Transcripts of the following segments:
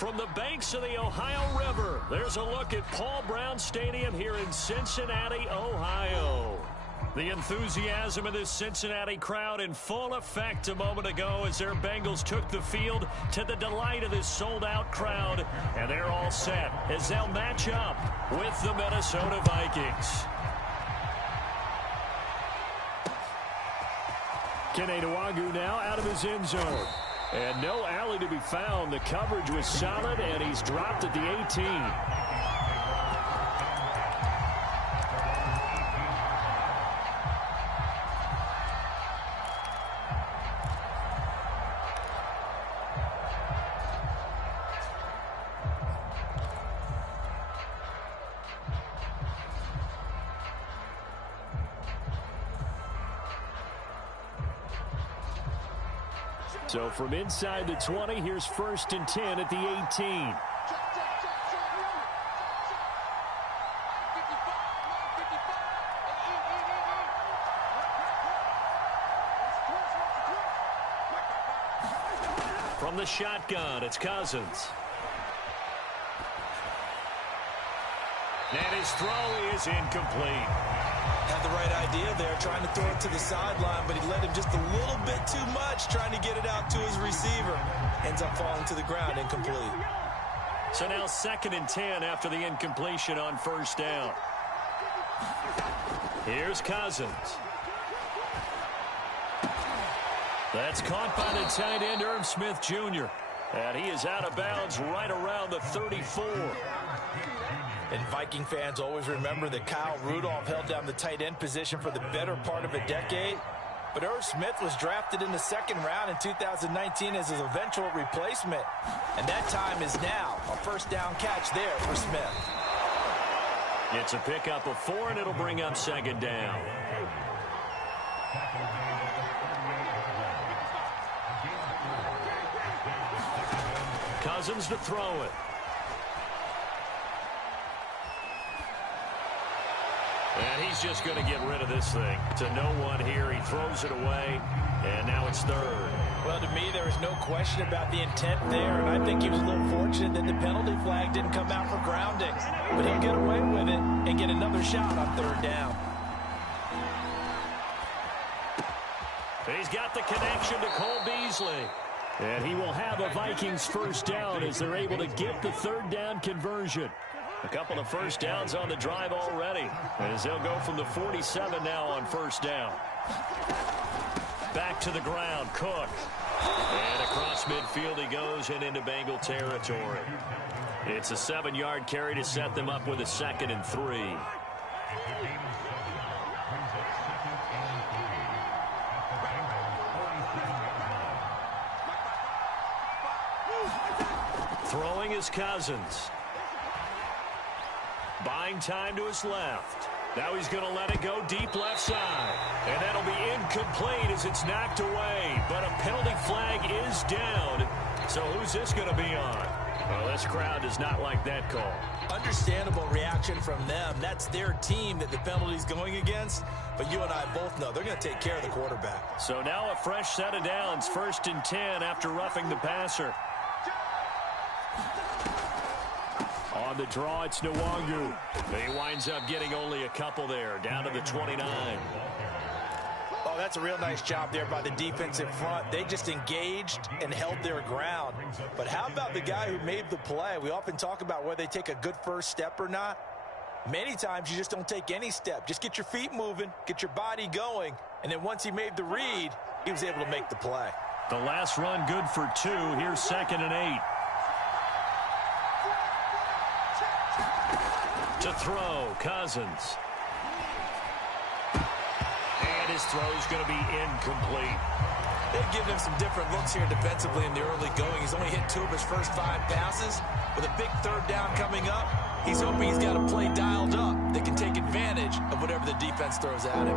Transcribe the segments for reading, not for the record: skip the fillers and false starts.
From the banks of the Ohio River, there's a look at Paul Brown Stadium here in Cincinnati, Ohio. The enthusiasm of this Cincinnati crowd in full effect a moment ago as their Bengals took the field to the delight of this sold-out crowd. And they're all set as they'll match up with the Minnesota Vikings. Keneduagu now out of his end zone. And no alley to be found. The coverage was solid, and he's dropped at the 18. So from inside the 20, here's 1st and 10 at the 18. From the shotgun, it's Cousins. And his throw is incomplete. Had the right idea there, trying to throw it to the sideline, but he led him just a little bit too much, trying to get it out to his receiver. Ends up falling to the ground, incomplete. So now 2nd and 10 after the incompletion on 1st down. Here's Cousins. That's caught by the tight end, Irv Smith Jr. And he is out of bounds right around the 34. And Viking fans always remember that Kyle Rudolph held down the tight end position for the better part of a decade. But Irv Smith was drafted in the 2nd round in 2019 as his eventual replacement. And that time is now. A 1st down catch there for Smith. It's a pickup of 4, and it'll bring up 2nd down. Cousins to throw it. And he's just going to get rid of this thing. To no one here. He throws it away, and now it's 3rd. Well, to me, there is no question about the intent there, and I think he was a little fortunate that the penalty flag didn't come out for grounding. But he'll get away with it and get another shot on 3rd down. He's got the connection to Cole Beasley. And he will have a Vikings 1st down as they're able to get the 3rd down conversion. A couple of 1st downs on the drive already, as they'll go from the 47 now on 1st down. Back to the ground, Cook. And across midfield he goes and into Bengal territory. It's a 7-yard carry to set them up with a 2nd and 3. Throwing is Cousins. Buying time to his left. Now he's going to let it go deep left side. And that'll be incomplete as it's knocked away. But a penalty flag is down. So who's this going to be on? Well, this crowd does not like that call. Understandable reaction from them. That's their team that the penalty's going against. But you and I both know they're going to take care of the quarterback. So now a fresh set of downs. 1st and 10 after roughing the passer. On the draw, it's Nwangu. He winds up getting only a couple there, down to the 29. Oh, that's a real nice job there by the defensive front. They just engaged and held their ground. But how about the guy who made the play? We often talk about whether they take a good first step or not. Many times you just don't take any step. Just get your feet moving, get your body going, and then once he made the read, he was able to make the play. The last run good for 2. Here's 2nd and 8. To throw, Cousins. And his throw's going to be incomplete. They've given him some different looks here defensively in the early going. He's only hit 2 of his first 5 passes. With a big 3rd down coming up, he's hoping he's got a play dialed up that can take advantage of whatever the defense throws at him.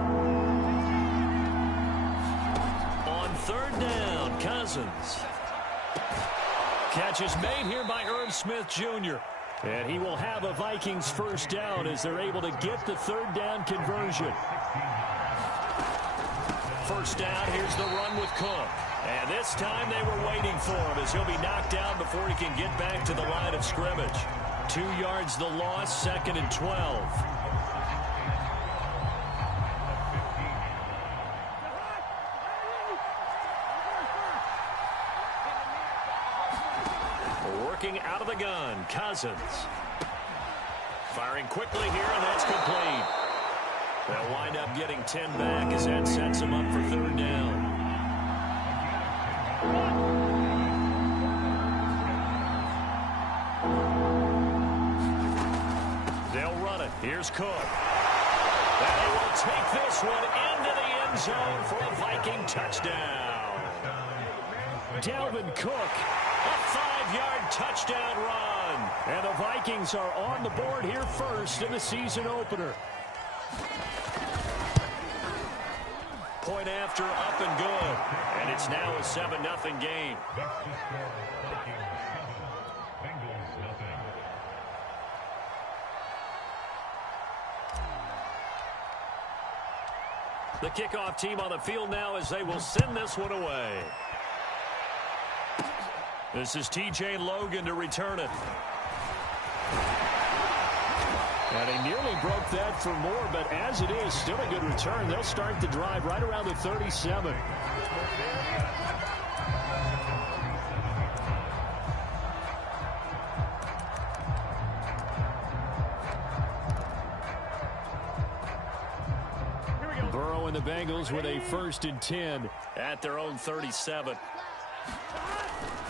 On 3rd down, Cousins. Catch is made here by Irv Smith Jr. And he will have a Vikings 1st down as they're able to get the 3rd down conversion. 1st down, here's the run with Cook. And this time they were waiting for him as he'll be knocked down before he can get back to the line of scrimmage. 2 yards the loss, 2nd and 12. Working out of the gun, Cousins. Firing quickly here, and that's complete. They'll wind up getting 10 back as that sets them up for 3rd down. They'll run it. Here's Cook. And he will take this one into the end zone for a Viking touchdown. Dalvin Cook, a 5-yard touchdown run. And the Vikings are on the board here first in the season opener. Point after, up and good. And it's now a 7-0 game. The kickoff team on the field now as they will send this one away. This is T.J. Logan to return it. And he nearly broke that for more, but as it is, still a good return. They'll start the drive right around the 37. Burrow and the Bengals with a 1st and 10 at their own 37.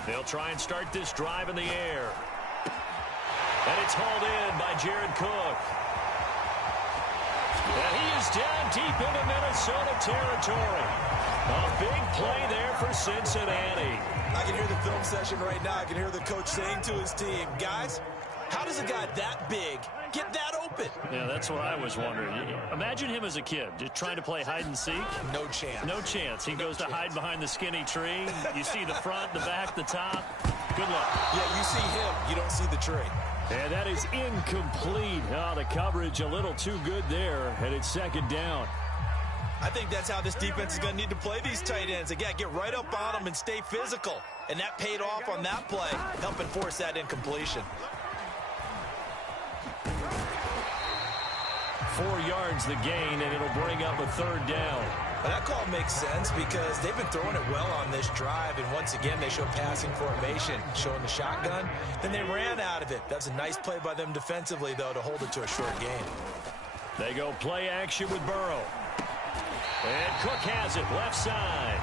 They'll try and start this drive in the air. And it's hauled in by Jared Cook. And he is down deep into Minnesota territory. A big play there for Cincinnati. I can hear the film session right now. I can hear the coach saying to his team, guys, how does a guy that big get that open? Yeah, that's what I was wondering. Imagine him as a kid, just trying to play hide and seek. No chance. No chance. He goes to hide behind the skinny tree. You see the front, the back, the top. Good luck. Yeah, you see him. You don't see the tree. And that is incomplete. Oh, the coverage a little too good there, and it's 2nd down. I think that's how this defense is going to need to play these tight ends. Again, get right up on them and stay physical. And that paid off on that play, helping force that incompletion. 4 yards the gain, and it'll bring up a 3rd down. Well, that call makes sense because they've been throwing it well on this drive, and once again they show passing formation, showing the shotgun. Then they ran out of it. That's a nice play by them defensively, though, to hold it to a short gain. They go play action with Burrow. And Cook has it left side.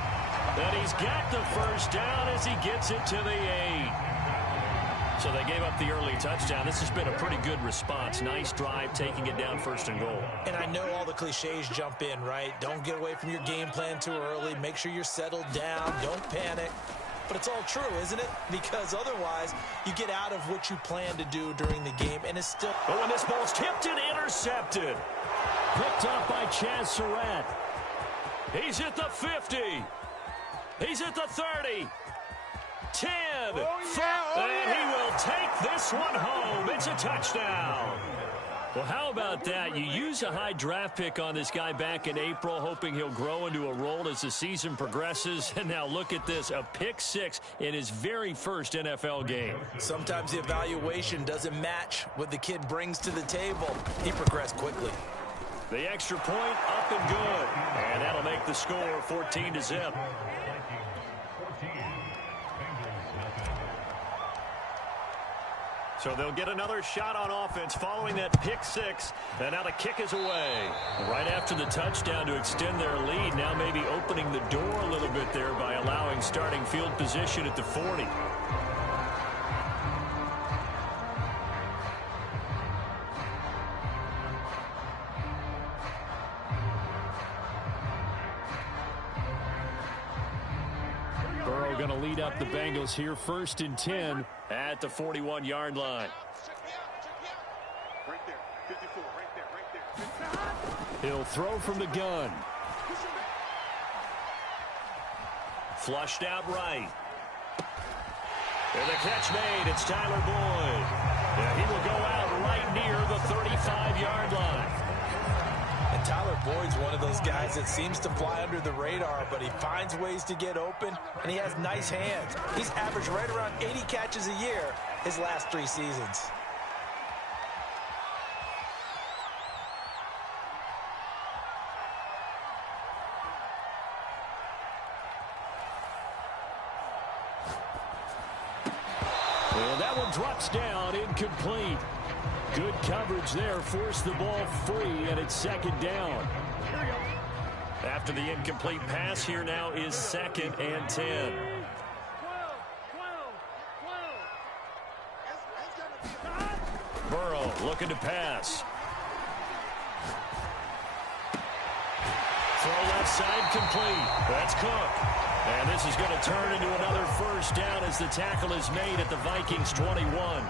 And he's got the 1st down as he gets it to the 8. So they gave up the early touchdown. This has been a pretty good response. Nice drive, taking it down 1st and goal. And I know all the cliches jump in, right? Don't get away from your game plan too early. Make sure you're settled down. Don't panic. But it's all true, isn't it? Because otherwise, you get out of what you plan to do during the game, and it's still... But when this ball's tipped and intercepted. Picked up by Chaz Surratt. He's at the 50. He's at the 30. 10. And he will take this one home. It's a touchdown. Well, how about that? You use a high draft pick on this guy back in April, hoping he'll grow into a role as the season progresses. And now look at this, a pick 6 in his very first NFL game. Sometimes the evaluation doesn't match what the kid brings to the table. He progressed quickly. The extra point up and good. And that'll make the score 14-0. So they'll get another shot on offense following that pick 6. And now the kick is away. Right after the touchdown to extend their lead. Now maybe opening the door a little bit there by allowing starting field position at the 40. Going to lead up the Bengals here, 1st and 10 at the 41-yard line. Right there, 54, right there. He'll throw from the gun. Flushed out right. And the catch made. It's Tyler Boyd. Yeah, he will go out right near the 35-yard line. And Tyler Boyd's one of those guys does. It seems to fly under the radar, but he finds ways to get open, and he has nice hands. He's averaged right around 80 catches a year his last 3 seasons. Well, that one drops down, incomplete. Good coverage there, forced the ball free, and it's 2nd down. After the incomplete pass, here now is 2nd and 10. Burrow looking to pass. Throw left side complete. That's Cook. And this is going to turn into another 1st down as the tackle is made at the Vikings 21.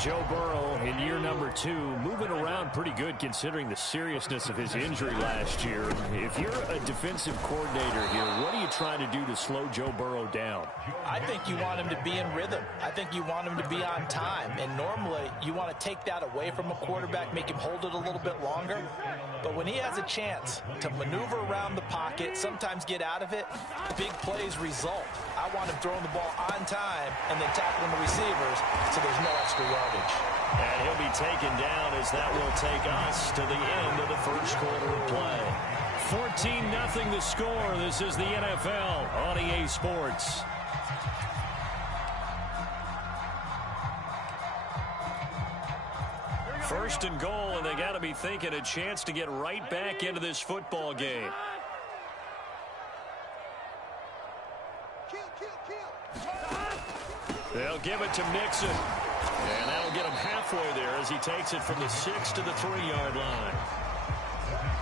Joe Burrow in year number 2, moving around pretty good considering the seriousness of his injury last year. If you're a defensive coordinator here, what are you trying to do to slow Joe Burrow down? I think you want him to be in rhythm. I think you want him to be on time. And normally you want to take that away from a quarterback, make him hold it a little bit longer. But when he has a chance to maneuver around the pocket, sometimes get out of it, big plays result. I want him throwing the ball on time and then tackling the receivers so there's no extra yardage. And he'll be taken down as that will take us to the end of the 1st quarter of play. 14-0 the score. This is the NFL on EA Sports. First and goal, and they got to be thinking a chance to get right back into this football game. They'll give it to Mixon. And that'll get him halfway there as he takes it from the 6 to the 3-yard line.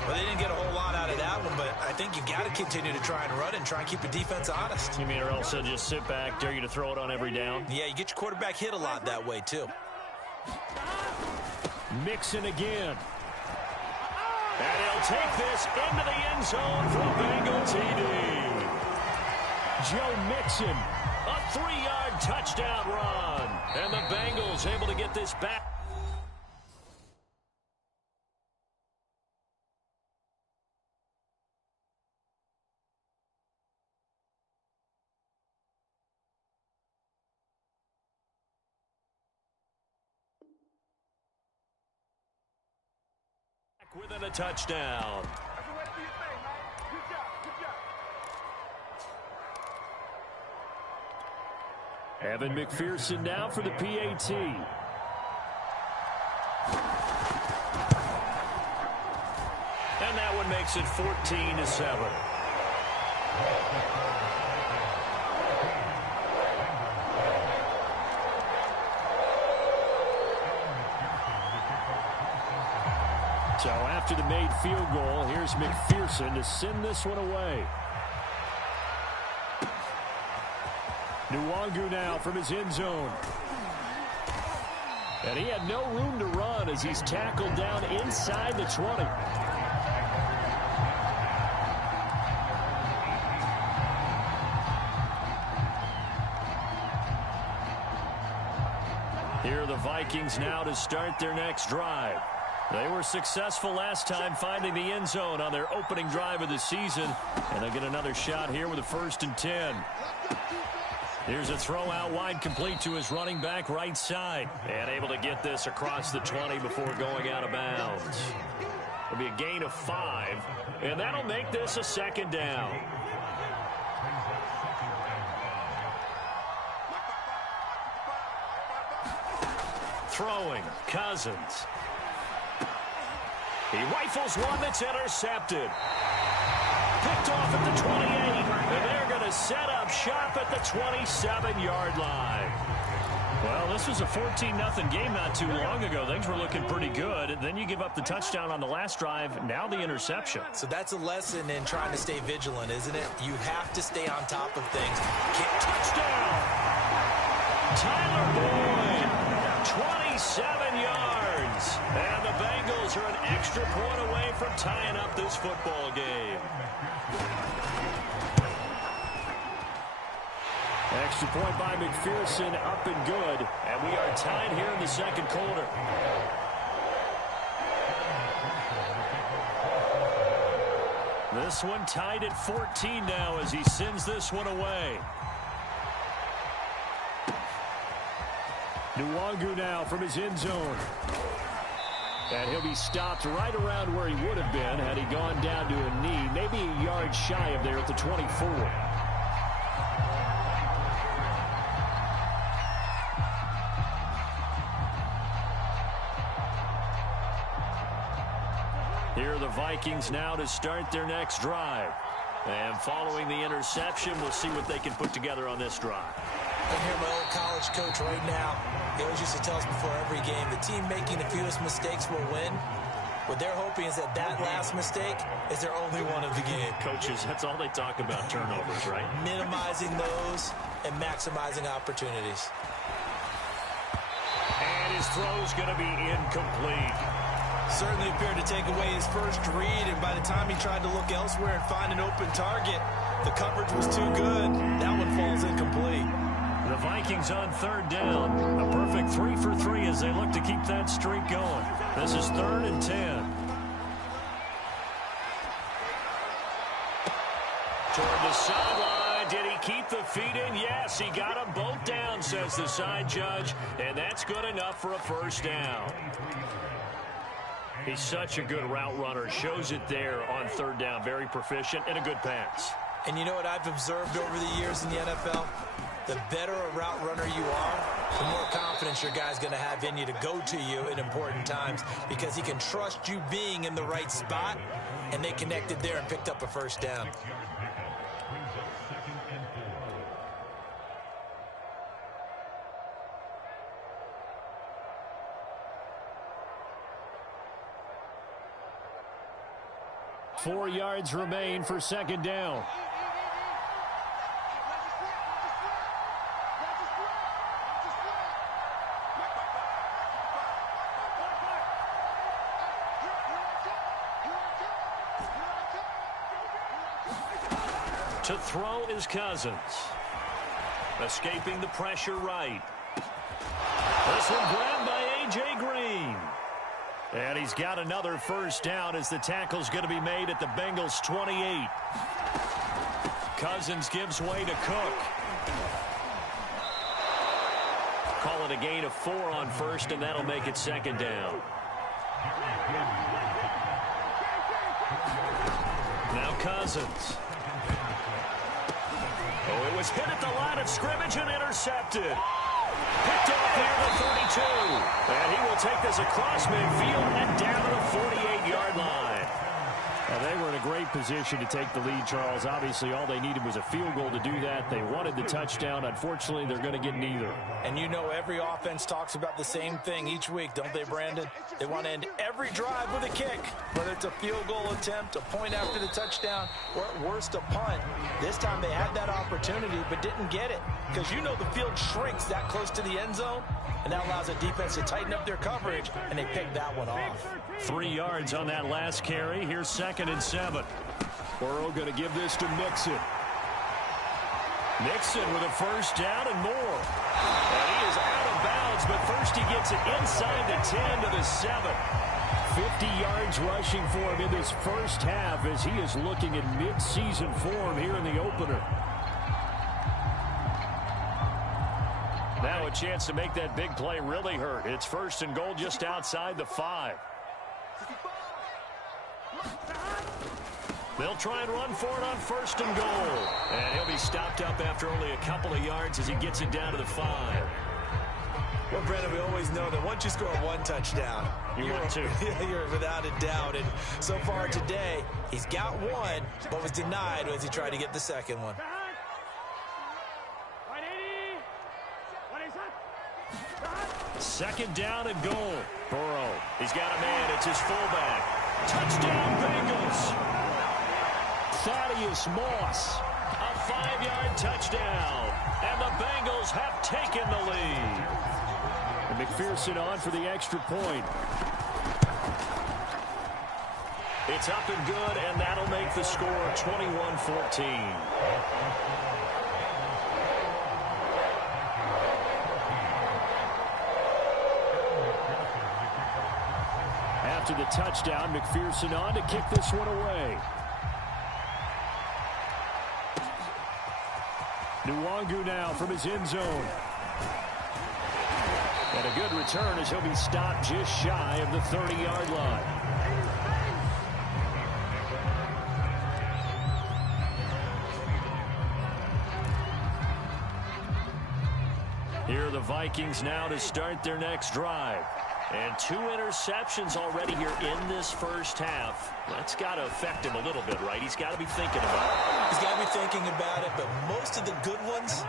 Well, they didn't get a whole lot out of that one, but I think you got to continue to try and run and try and keep the defense honest. You mean or else they'll just sit back, dare you to throw it on every down? Yeah, you get your quarterback hit a lot that way, too. Mixon again. And he'll take this into the end zone for a Bengal TD. Joe Mixon, a 3-yard touchdown run. And the Bengals able to get this back. Within a touchdown. Evan McPherson now for the PAT. And that one makes it 14-7. So after the made field goal, here's McPherson to send this one away. Nwangu now from his end zone. And he had no room to run as he's tackled down inside the 20. Here are the Vikings now to start their next drive. They were successful last time finding the end zone on their opening drive of the season. And they'll get another shot here with a 1st and 10. Here's a throw out wide complete to his running back right side. And able to get this across the 20 before going out of bounds. It'll be a gain of 5. And that'll make this a 2nd down. Throwing, Cousins. He rifles one that's intercepted. Picked off at the 28, and they're going to set up shop at the 27-yard line. Well, this was a 14-0 game not too long ago. Things were looking pretty good. Then you give up the touchdown on the last drive, now the interception. So that's a lesson in trying to stay vigilant, isn't it? You have to stay on top of things. Touchdown! Tyler Boyd, 27 yards. And the Bengals are an extra point away from tying up this football game. Extra point by McPherson, up and good. And we are tied here in the 2nd quarter. This one tied at 14 now as he sends this one away. Nwangu now from his end zone. And he'll be stopped right around where he would have been had he gone down to a knee, maybe a yard shy of there at the 24. Here are the Vikings now to start their next drive. And following the interception, we'll see what they can put together on this drive. I hear my old college coach right now. He always used to tell us before every game, the team making the fewest mistakes will win. What they're hoping is that last mistake is their only one of the game. Coaches, that's all they talk about, turnovers, right? Minimizing those and maximizing opportunities. And his throw's going to be incomplete. Certainly appeared to take away his first read, and by the time he tried to look elsewhere and find an open target, the coverage was too good. That one falls incomplete. The Vikings on third down. A perfect 3 for 3 as they look to keep that streak going. This is 3rd and 10. Toward the sideline. Did he keep the feet in? Yes, he got them both down, says the side judge. And that's good enough for a first down. He's such a good route runner. Shows it there on third down. Very proficient and a good pass. And you know what I've observed over the years in the NFL? The better a route runner you are, the more confidence your guy's going to have in you to go to you in important times because he can trust you being in the right spot, and they connected there and picked up a first down. Four yards remain for second down. To throw is Cousins. Escaping the pressure right. This one grabbed by A.J. Green. And he's got another first down as the tackle's going to be made at the Bengals' 28. Cousins gives way to Cook. Call it a gain of 4 on first, and that'll make it second down. Now Cousins. Oh, it was hit at the line of scrimmage and intercepted. Picked off near the 32. And he will take this across midfield and down to the 48-yard line. They were in a great position to take the lead, Charles. Obviously, all they needed was a field goal to do that. They wanted the touchdown. Unfortunately, they're going to get neither. And you know every offense talks about the same thing each week, don't they, Brandon? They want to end every drive with a kick, whether it's a field goal attempt, a point after the touchdown, or at worst, a punt. This time they had that opportunity but didn't get it because you know the field shrinks that close to the end zone, and that allows the defense to tighten up their coverage, and they picked that one off. 3 yards on that last carry. Here's 2nd and 7. Burrow going to give this to Mixon. Mixon with a first down and more. And he is out of bounds, but first he gets it inside the 10 to the 7. 50 yards rushing for him in this first half as he is looking in mid-season form here in the opener. Now a chance to make that big play really hurt. It's 1st and goal just outside the 5. They'll try and run for it on 1st and goal. And he'll be stopped up after only a couple of yards as he gets it down to the 5. Well, Brandon, we always know that once you score one touchdown, you're without a doubt. And so far today, he's got one, but was denied as he tried to get the second one. Second down and goal. Burrow. He's got a man. It's his fullback. Touchdown, Bengals. Thaddeus Moss. A 5-yard touchdown. And the Bengals have taken the lead. And McPherson on for the extra point. It's up and good, and that'll make the score 21-14. After the touchdown, McPherson on to kick this one away. Nwangu now from his end zone. And a good return as he'll be stopped just shy of the 30-yard line. Here are the Vikings now to start their next drive. And 2 interceptions already here in this first half. That's got to affect him a little bit, right? He's got to be thinking about it. He's got to be thinking about it, but most of the good ones,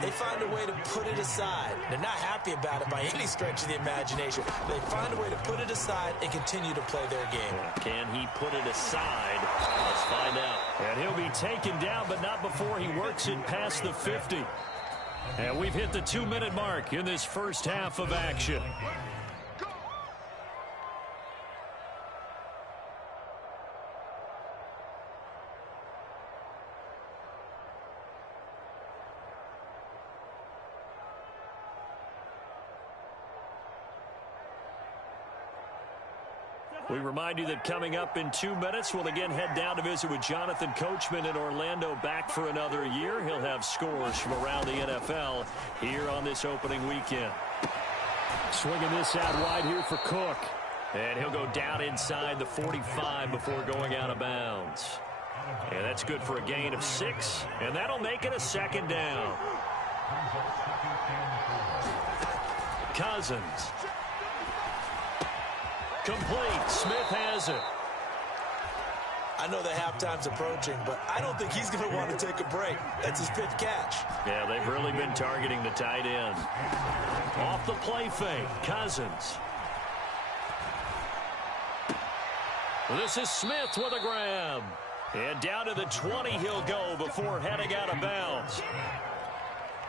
they find a way to put it aside. They're not happy about it by any stretch of the imagination. They find a way to put it aside and continue to play their game. Can he put it aside? Let's find out. And he'll be taken down, but not before he works it past the 50. And we've hit the 2-minute mark in this first half of action. We remind you that coming up in 2 minutes, we'll again head down to visit with Jonathan Coachman in Orlando, back for another year. He'll have scores from around the NFL here on this opening weekend. Swinging this out wide here for Cook. And he'll go down inside the 45 before going out of bounds. And that's good for a gain of 6, and that'll make it a second down. Cousins. Complete. Smith has it. I know the halftime's approaching, but I don't think he's going to want to take a break. That's his 5th catch. Yeah, they've really been targeting the tight end. Off the play fake, Cousins. This is Smith with a grab. And down to the 20 he'll go before heading out of bounds.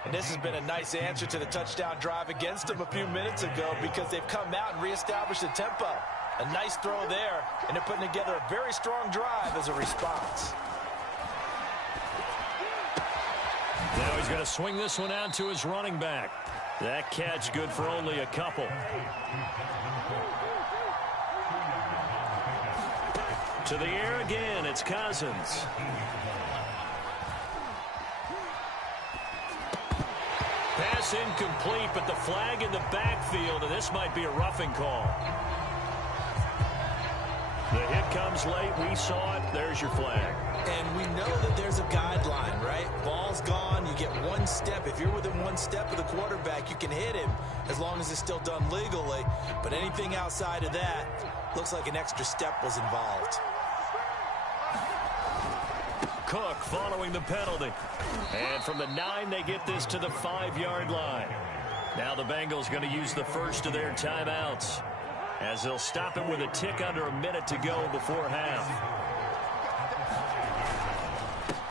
And this has been a nice answer to the touchdown drive against them a few minutes ago, because they've come out and reestablished the tempo. A nice throw there, and they're putting together a very strong drive as a response. Now he's going to swing this one out to his running back. That catch good for only a couple. To the air again, it's Cousins. Pass incomplete, but the flag in the backfield, and this might be a roughing call. The hit comes late. We saw it. There's your flag. And we know that there's a guideline, right? Ball's gone. You get 1 step. If you're within 1 step of the quarterback, you can hit him as long as it's still done legally. But anything outside of that, looks like an extra step was involved. Cook following the penalty. And from the 9, they get this to the 5-yard line. Now the Bengals going to use the first of their timeouts, as they'll stop it with a tick under a minute to go before half.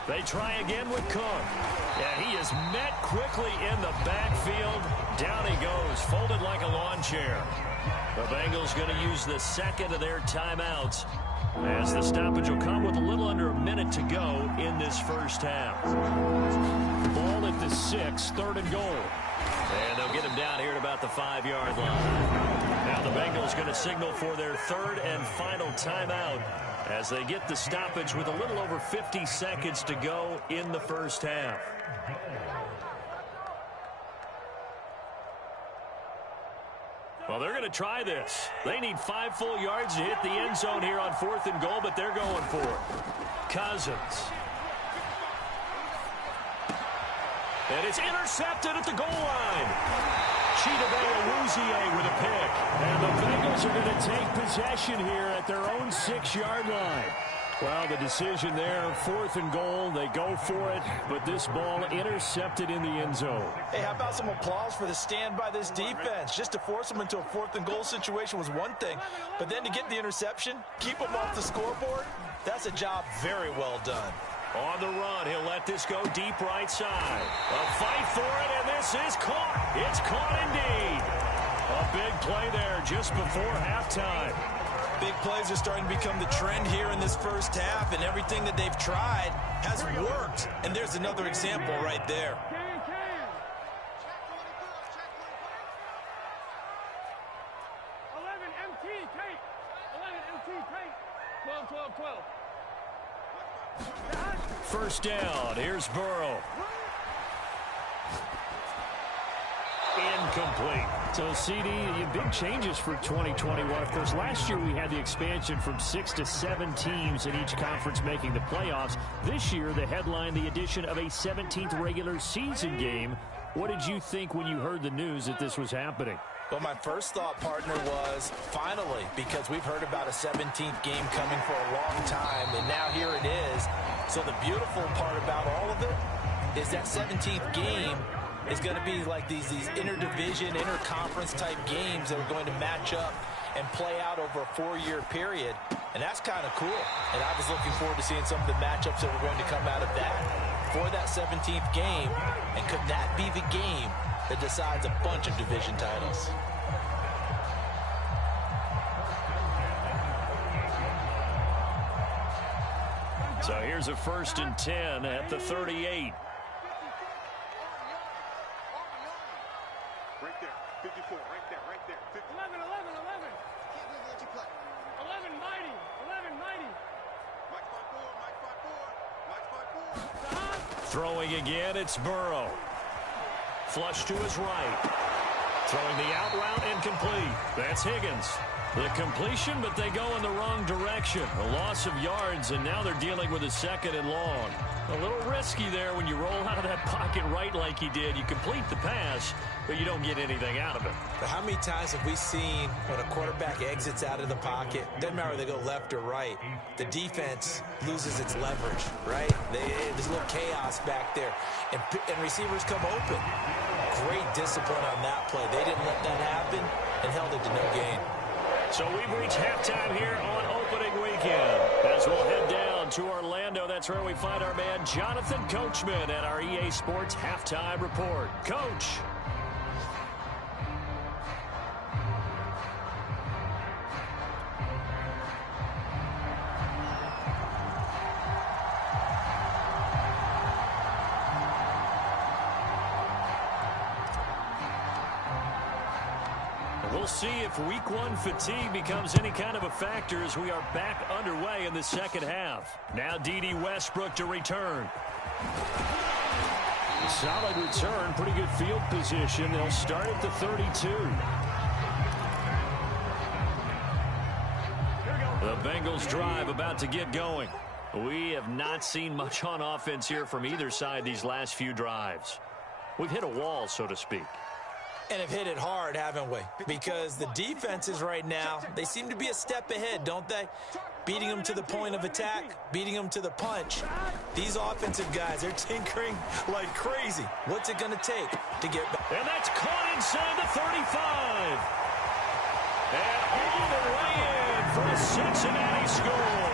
They try again with Cook. And he is met quickly in the backfield. Down he goes, folded like a lawn chair. The Bengals going to use the second of their timeouts, as the stoppage will come with a little under a minute to go in this first half. Ball at the 6, 3rd and goal. And they'll get him down here at about the 5-yard line. Now the Bengals going to signal for their 3rd and final timeout, as they get the stoppage with a little over 50 seconds to go in the first half. Well, they're going to try this. They need 5 full yards to hit the end zone here on 4th and goal, but they're going for it. Cousins. And it's intercepted at the goal line. Chidobe with a pick. And the Bengals are going to take possession here at their own 6-yard line. Well, the decision there, 4th and goal, they go for it, but this ball intercepted in the end zone. Hey, how about some applause for the stand by this defense? Just to force them into a 4th and goal situation was one thing, but then to get the interception, keep them off the scoreboard, that's a job very well done. On the run, he'll let this go deep right side. A fight for it, and this is caught. It's caught indeed. A big play there just before halftime. Big plays are starting to become the trend here in this first half, and everything that they've tried has worked. And there's another example right there. First down. Here's Burrow. Incomplete. So, CD, big changes for 2021. Of course, last year we had the expansion from 6 to 7 teams in each conference making the playoffs. This year, the headline, the addition of a 17th regular season game. What did you think when you heard the news that this was happening? Well, my first thought, partner, was finally, because we've heard about a 17th game coming for a long time, and now here it is. So the beautiful part about all of it is that 17th game is going to be like these interdivision, interconference type games that are going to match up and play out over a 4-year period. And that's kind of cool. And I was looking forward to seeing some of the matchups that were going to come out of that for that 17th game. And could that be the game that decides a bunch of division titles? So here's a 1st and 10 at the 38. Right there. 54. Right there. Right there. 11. Can't believe they let you play. 11 mighty. 11 mighty. Mike spot 4. Mike spot 4. Mike spot 4. Throwing again, it's Burrow. Flush to his right. Throwing the out route, incomplete. That's Higgins. The completion, but they go in the wrong direction. A loss of yards, and now they're dealing with a 2nd and long. A little risky there when you roll out of that pocket right like he did. You complete the pass, but you don't get anything out of it. But how many times have we seen when a quarterback exits out of the pocket, doesn't matter whether they go left or right, the defense loses its leverage, right? There's a little chaos back there, and receivers come open. Great discipline on that play. They didn't let that happen and held it to no gain. So we've reached halftime here on opening weekend. As we'll head down to Orlando, that's where we find our man Jonathan Coachman at our EA Sports Halftime Report. Coach. We'll see if week 1 fatigue becomes any kind of a factor as we are back underway in the second half. Now D.D. Westbrook to return. Solid return, pretty good field position. They'll start at the 32. The Bengals drive about to get going. We have not seen much on offense here from either side these last few drives. We've hit a wall, so to speak. And have hit it hard, haven't we? Because the defenses right now, they seem to be a step ahead, don't they? Beating them to the point of attack, beating them to the punch. These offensive guys, they're tinkering like crazy. What's it going to take to get back? And that's caught inside the 35. And all the way in for a Cincinnati score.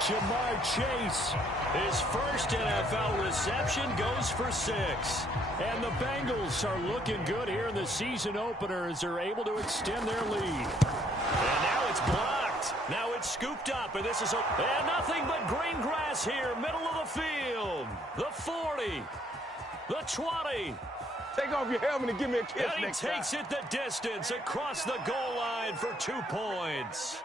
Jamar Chase, his first NFL reception, goes for 6. And the Bengals are looking good here in the season opener as they're able to extend their lead. And now it's blocked. Now it's scooped up, and this is and nothing but green grass here, middle of the field. The 40, the 20. Take off your helmet and give me a kiss And he next takes time. it the distance across the goal line for 2 points.